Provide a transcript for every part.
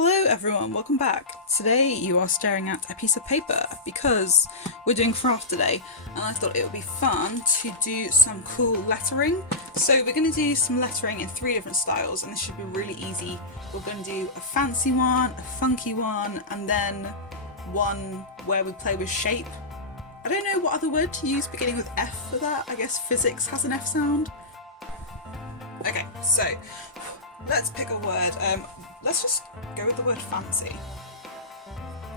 Hello everyone, welcome back. Today you are staring at a piece of paper because we're doing craft today and I thought it would be fun to do some cool lettering. So we're going to do some lettering in 3 different styles and this should be really easy. We're going to do a fancy one, a funky one, and then one where we play with shape. I don't know what other word to use beginning with F for that. I guess physics has an F sound. Okay, so let's pick a word. Let's just go with the word fancy.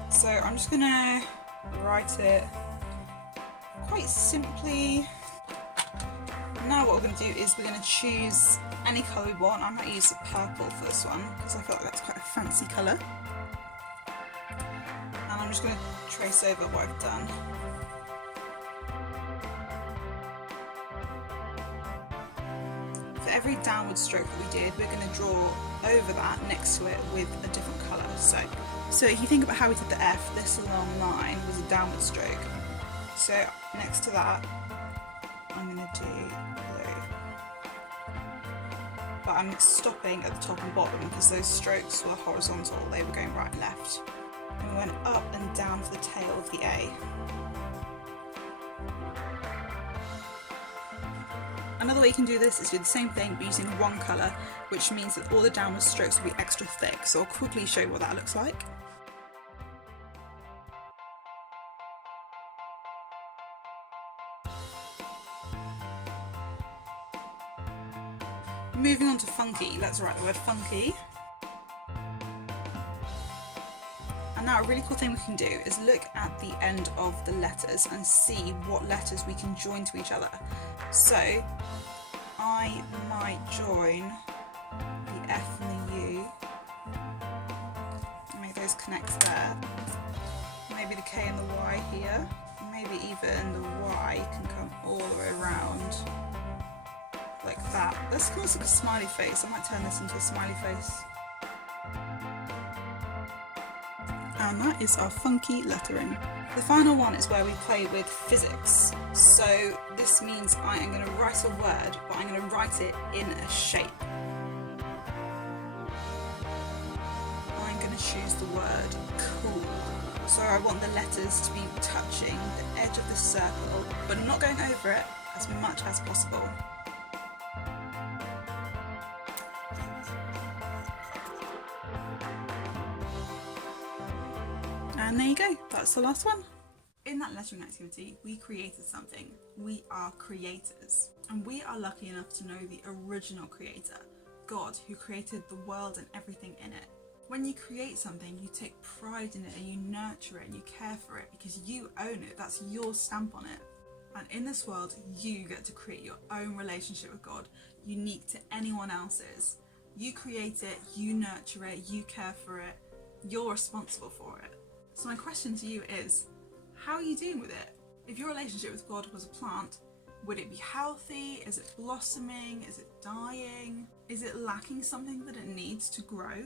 So I'm just gonna write it quite simply. Now what we're gonna do is we're gonna choose any colour we want. I might use purple for this one because I feel like that's quite a fancy colour. And I'm just gonna trace over what I've done. For every downward stroke that we did, we're going to draw over that next to it with a different colour. So if you think about how we did the F, this long line was a downward stroke. So next to that, I'm going to do blue. But I'm stopping at the top and bottom because those strokes were horizontal, they were going right and left. And we went up and down for the tail of the A. Another way you can do this is do the same thing but using one colour, which means that all the downward strokes will be extra thick. So I'll quickly show you what that looks like. Moving on to funky, let's write the word funky. And now a really cool thing we can do is look at the end of the letters and see what letters we can join to each other. So I might join the F and the U, make those connect there. Maybe the K and the Y here. Maybe even the Y can come all the way around like that. This looks like a smiley face. I might turn this into a smiley face. And that is our funky lettering. The final one is where we play with physics. So this means I am going to write a word, but I'm going to write it in a shape. I'm going to choose the word cool. So I want the letters to be touching the edge of the circle, but not going over it as much as possible. And there you go, that's the last one. In that lettering activity, we created something. We are creators. And we are lucky enough to know the original creator, God, who created the world and everything in it. When you create something, you take pride in it and you nurture it and you care for it because you own it. That's your stamp on it. And in this world, you get to create your own relationship with God, unique to anyone else's. You create it, you nurture it, you care for it, you're responsible for it. So my question to you is, how are you doing with it? If your relationship with God was a plant, would it be healthy? Is it blossoming? Is it dying? Is it lacking something that it needs to grow?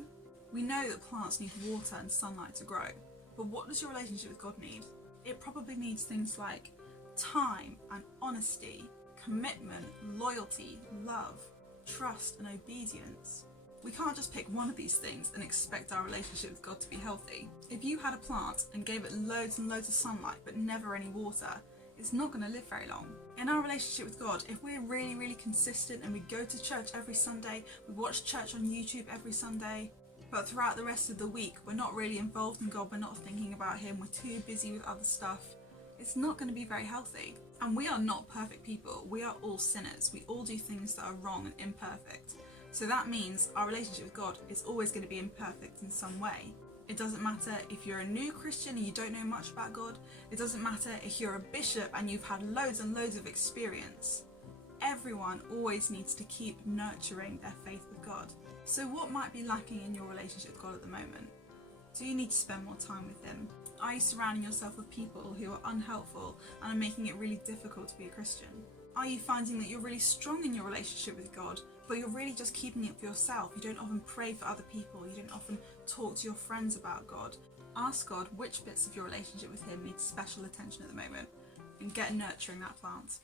We know that plants need water and sunlight to grow, but what does your relationship with God need? It probably needs things like time and honesty, commitment, loyalty, love, trust and obedience. We can't just pick one of these things and expect our relationship with God to be healthy. If you had a plant and gave it loads and loads of sunlight but never any water, it's not going to live very long. In our relationship with God, if we're really consistent and we go to church every Sunday, we watch church on YouTube every Sunday, but throughout the rest of the week we're not really involved in God, we're not thinking about Him, we're too busy with other stuff, it's not going to be very healthy. And we are not perfect people, we are all sinners, we all do things that are wrong and imperfect. So that means our relationship with God is always going to be imperfect in some way. It doesn't matter if you're a new Christian and you don't know much about God. It doesn't matter if you're a bishop and you've had loads and loads of experience. Everyone always needs to keep nurturing their faith with God. So what might be lacking in your relationship with God at the moment? Do you need to spend more time with Him? Are you surrounding yourself with people who are unhelpful and are making it really difficult to be a Christian? Are you finding that you're really strong in your relationship with God, but you're really just keeping it for yourself? You don't often pray for other people, you don't often talk to your friends about God. Ask God which bits of your relationship with Him need special attention at the moment and get nurturing that plant.